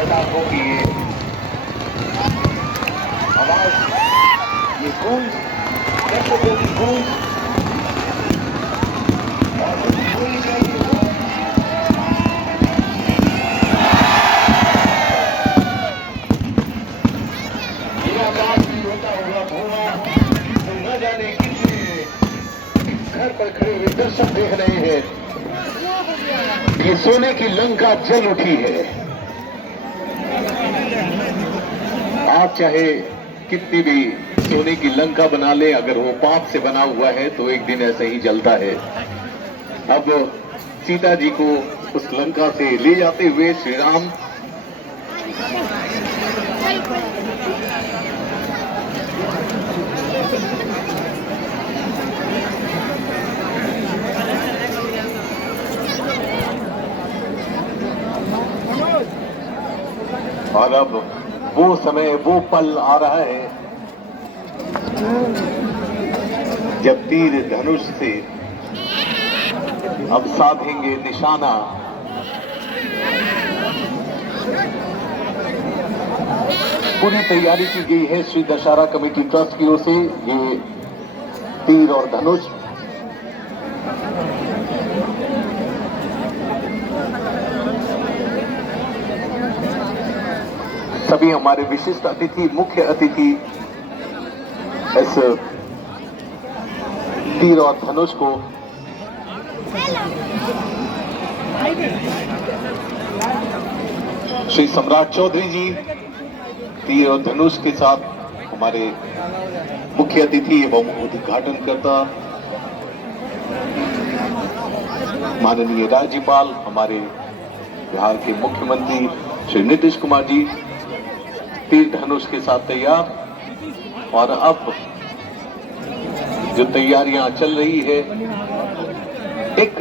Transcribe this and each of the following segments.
पटाखों की आवाज, ये गूंज, दर्शकों की गूंज और पूरी जाएगी ये आकाश में होता हुआ धुआं तो न जाने कितने घर पर खड़े हुए दर्शक देख रहे हैं कि सोने की लंका जल उठी है। आप चाहे कितनी भी सोने की लंका बना ले, अगर वो पाप से बना हुआ है तो एक दिन ऐसे ही जलता है। अब सीता जी को उस लंका से ले जाते हुए श्री राम और अब वो समय, वो पल आ रहा है जब तीर धनुष से अब साधेंगे निशाना। पूरी तैयारी की गई है श्री दशहरा कमेटी ट्रस्ट की ओर से। ये तीर और धनुष सभी हमारे विशिष्ट अतिथि, मुख्य अतिथि इस तीर और धनुष को श्री सम्राट चौधरी जी तीर और धनुष के साथ हमारे मुख्य अतिथि एवं उद्घाटनकर्ता माननीय राज्यपाल, हमारे बिहार के मुख्यमंत्री श्री नीतीश कुमार जी तीर धनुष के साथ तैयार। और अब जो तैयारियां चल रही है, एक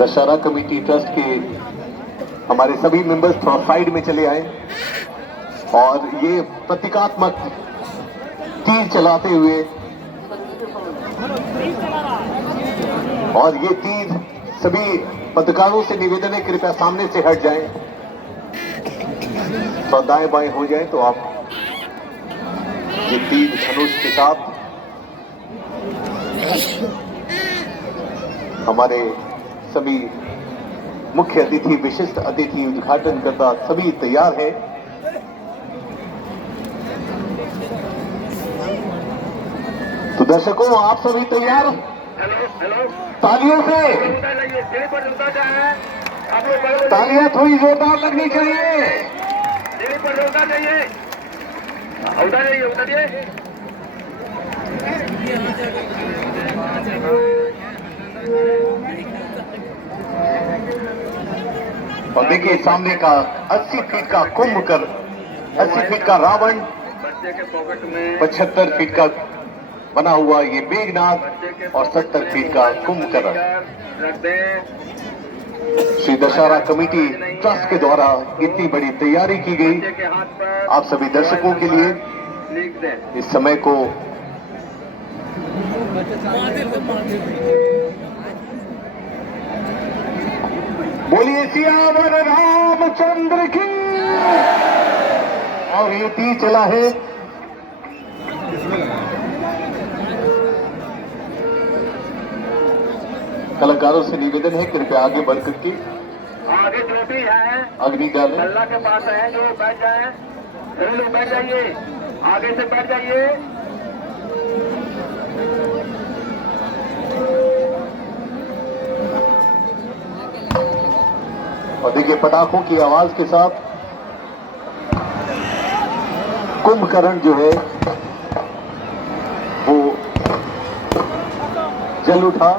दशहरा कमेटी ट्रस्ट के हमारे सभी मेंबर्स थोड़ा साइड में चले आए और ये प्रतीकात्मक तीर चलाते हुए, और ये तीर सभी पत्रकारों से निवेदन है कृपया सामने से हट जाएं, तो दाएं बाएं हो जाएं तो आप ये तीर धनुष के साथ हमारे सभी मुख्य अतिथि, विशिष्ट अतिथि, उद्घाटनकर्ता सभी तैयार है। तो दर्शकों, आप सभी तैयार? तालियों से तालियां थोड़ी जोरदार लगनी चाहिए। और देखिए सामने का 80 फीट का कुंभकर्ण, 80 फीट का रावण, 75 फीट का बना हुआ ये मेघनाथ और 70 फीट का कुंभकर्ण श्री दशहरा कमेटी ट्रस्ट के द्वारा इतनी बड़ी तैयारी की गई। आप सभी दर्शकों के लिए इस समय को बोलिए सियावर रामचंद्र की। और ये तीर चला है। कलाकारों से निवेदन है कृपया आगे बढ़ करके आगे जो भी है अग्नि डालें। अल्लाह के पास है जो बैठ जाए, सभी लोग बैठ जाइए, आगे से बैठ जाइए। और देखिए पटाखों की आवाज के साथ कुंभकर्ण जो है वो जल उठा।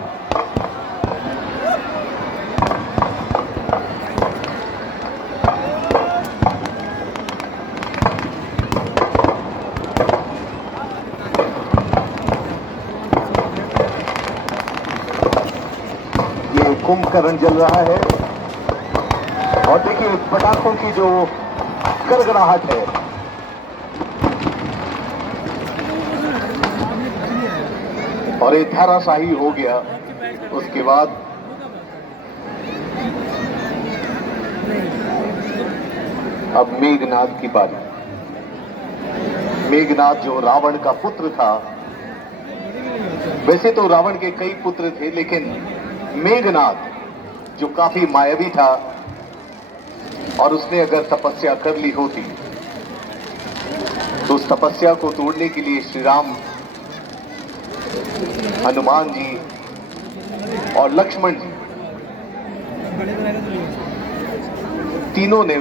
ये कुंभकर्ण जल रहा है और देखिए पटाखों की जो गड़गड़ाहट है और ये धाराशाही हो गया। उसके बाद अब मेघनाद की बारी। मेघनाद जो रावण का पुत्र था, वैसे तो रावण के कई पुत्र थे, लेकिन मेघनाद जो काफी मायावी था, और उसने अगर तपस्या कर ली होती तो उस तपस्या को तोड़ने के लिए श्री राम, हनुमान जी और लक्ष्मण जी तीनों ने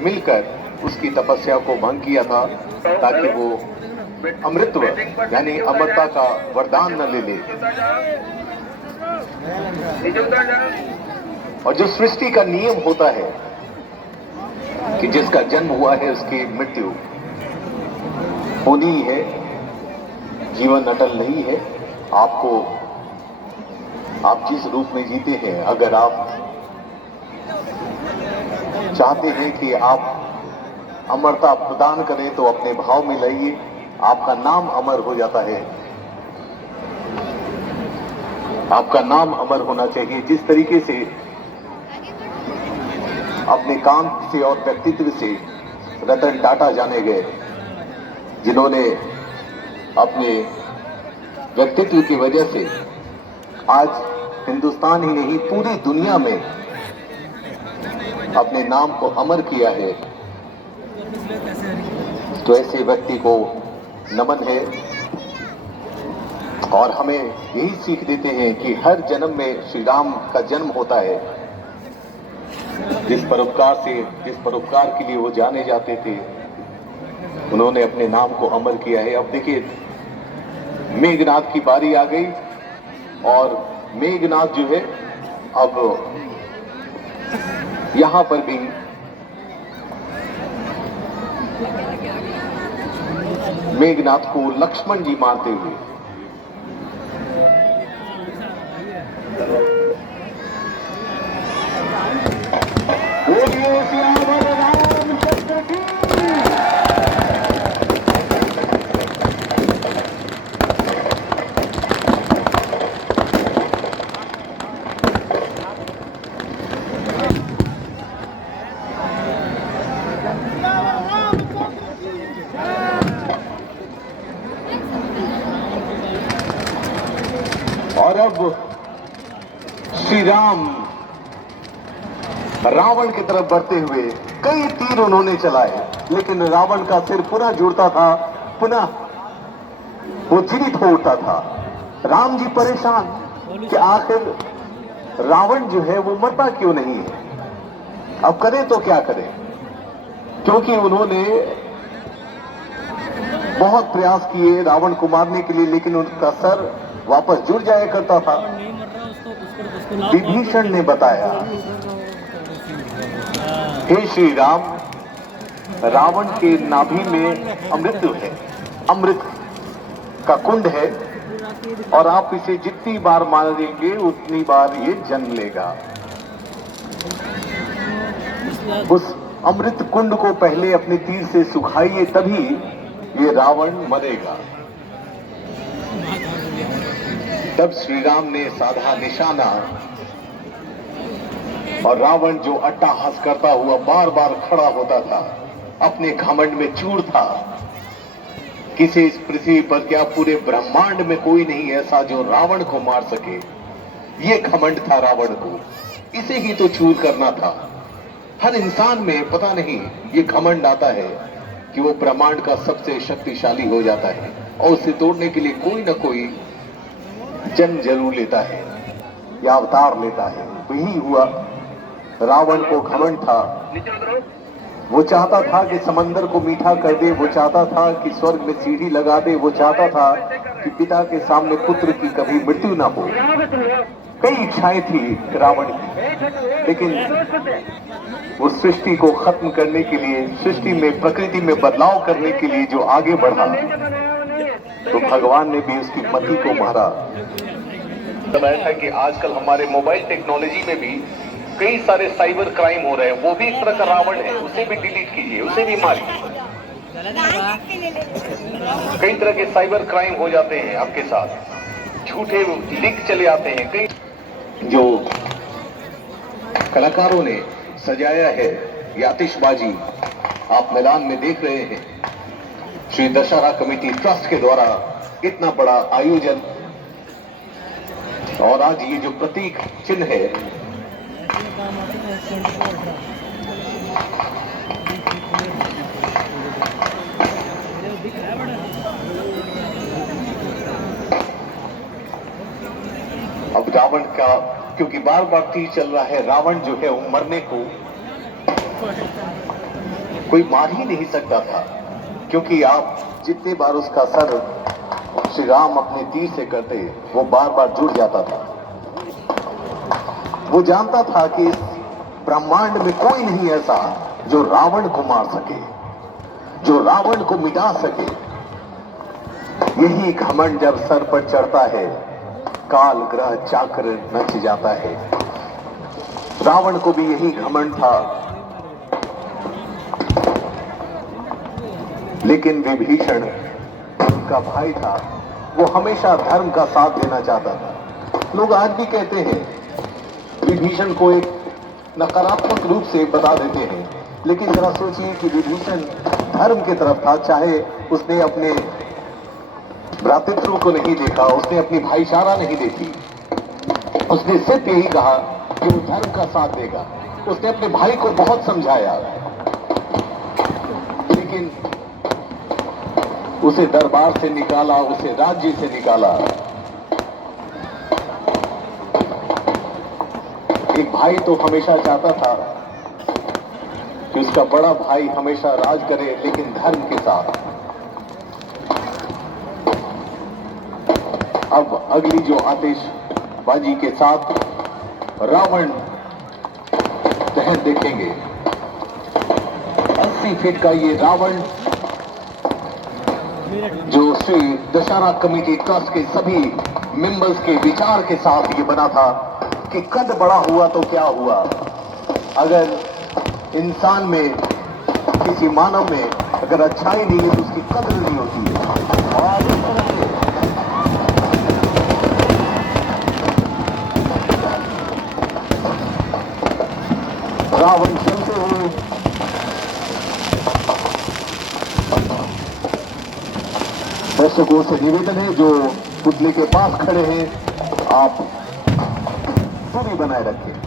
मिलकर उसकी तपस्या को भंग किया था, ताकि वो अमृतत्व यानी अमरता का वरदान न ले ले। और जो सृष्टि का नियम होता है कि जिसका जन्म हुआ है उसकी मृत्यु होनी ही है, जीवन अटल नहीं है। आप जिस रूप में जीते हैं, अगर आप चाहते हैं कि आप अमरता प्रदान करें तो अपने भाव में लाइए, आपका नाम अमर हो जाता है। आपका नाम अमर होना चाहिए। जिस तरीके से अपने काम से और व्यक्तित्व से रतन टाटा जाने गए, जिन्होंने अपने व्यक्तित्व की वजह से आज हिंदुस्तान ही नहीं पूरी दुनिया में अपने नाम को अमर किया है, तो ऐसे व्यक्ति को नमन है। और हमें यही सीख देते हैं कि हर जन्म में श्री राम का जन्म होता है। जिस परोपकार के लिए वो जाने जाते थे, उन्होंने अपने नाम को अमर किया है। अब देखिए, मेघनाद की बारी आ गई, और मेघनाद जो है अब यहां पर भी मेघनाद को लक्ष्मण जी मारते हुए बोलिए सियावर रामचंद्र की। और अब श्री राम रावण की तरफ बढ़ते हुए कई तीर उन्होंने चलाए, लेकिन रावण का सिर पुनः जुड़ता था, पुनः वो जीवित हो उठता था। राम जी परेशान कि आखिर रावण जो है वो मरता क्यों नहीं है, अब करें तो क्या करें, क्योंकि उन्होंने बहुत प्रयास किए रावण को मारने के लिए, लेकिन उनका सर वापस जुड़ जाया करता था। विभीषण ने बताया, हे श्री राम, रावण के नाभि में अमृत है, अमृत का कुंड है, और आप इसे जितनी बार मारेंगे उतनी बार ये जन्म लेगा। उस अमृत कुंड को पहले अपने तीर से सुखाइए, तभी ये रावण मरेगा। तब श्री राम ने साधा निशाना, और रावण जो अट्टहास करता हुआ बार बार खड़ा होता था, अपने घमंड में चूर था। किसी इस पृथ्वी पर क्या पूरे ब्रह्मांड में कोई नहीं ऐसा जो रावण को मार सके। ये घमंड था रावण को, इसे ही तो चूर करना था। हर इंसान में पता नहीं ये घमंड आता है कि वो ब्रह्मांड का सबसे शक्तिशाली हो जाता है, और उसे तोड़ने के लिए कोई ना कोई जन्म जरूर लेता है या अवतार लेता है। वही हुआ, रावण को घमंड था। वो चाहता था कि समंदर को मीठा कर दे, वो चाहता था कि स्वर्ग में सीढ़ी लगा दे, वो चाहता था कि पिता के सामने पुत्र की कभी मृत्यु ना हो। कई इच्छाएं थी रावण की, लेकिन वो सृष्टि को खत्म करने के लिए, सृष्टि में प्रकृति में बदलाव करने के लिए जो आगे बढ़ा, तो भगवान ने भी उसकी मति को मारा। बताया था कि आजकल हमारे मोबाइल टेक्नोलॉजी में भी कई सारे साइबर क्राइम हो रहे हैं, वो भी एक तरह का रावण है, उसे भी डिलीट कीजिए, उसे भी मारिए। कई तरह के साइबर क्राइम हो जाते हैं आपके साथ, झूठे लिंक चले आते हैं, कई जो कलाकारों ने सजाया है ये आतिशबाजी आप मैदान में देख रहे हैं। श्री दशहरा कमेटी ट्रस्ट के द्वारा इतना बड़ा आयोजन, और आज ये जो प्रतीक चिन्ह है अब रावण का, क्योंकि बार बार तीर चल रहा है, रावण जो है वो मरने को कोई मार ही नहीं सकता था, क्योंकि आप जितने बार उसका सर श्री राम अपने तीर से करते वो बार बार जुड़ जाता था। वो जानता था कि इस ब्रह्मांड में कोई नहीं ऐसा जो रावण को मार सके, जो रावण को मिटा सके। यही घमंड जब सर पर चढ़ता है, काल ग्रह चाक्र नच जाता है। रावण को भी यही घमंड था, लेकिन विभीषण उनका भाई था, वो हमेशा धर्म का साथ देना चाहता था। लोग आज भी कहते हैं, विभीषण को एक नकारात्मक रूप से बता देते हैं, लेकिन जरा सोचिए कि विभीषण धर्म की तरफ था। चाहे उसने अपने भ्रातृत्व को नहीं देखा, उसने अपनी भाईचारा नहीं देखी, उसने सिर्फ यही कहा कि वो धर्म का साथ देगा। उसने अपने भाई को बहुत समझाया, लेकिन उसे दरबार से निकाला, उसे राज्य से निकाला। एक भाई तो हमेशा चाहता था कि उसका बड़ा भाई हमेशा राज करे, लेकिन धर्म के साथ। अब अगली जो आतिशबाजी के साथ रावण दहन देखेंगे। 80 फीट का ये रावण जो श्री दशहरा कमेटी ट्रस्ट के सभी मेंबर्स के विचार के साथ ये बना था कि कद बड़ा हुआ तो क्या हुआ, अगर इंसान में, किसी मानव में अगर अच्छाई नहीं है तो उसकी कद्र नहीं होती है। और इस तरह से रावण चलते हुए दर्शकों से निवेदन है जो पुतले के पास खड़े हैं, आप दूरी बनाए रखें।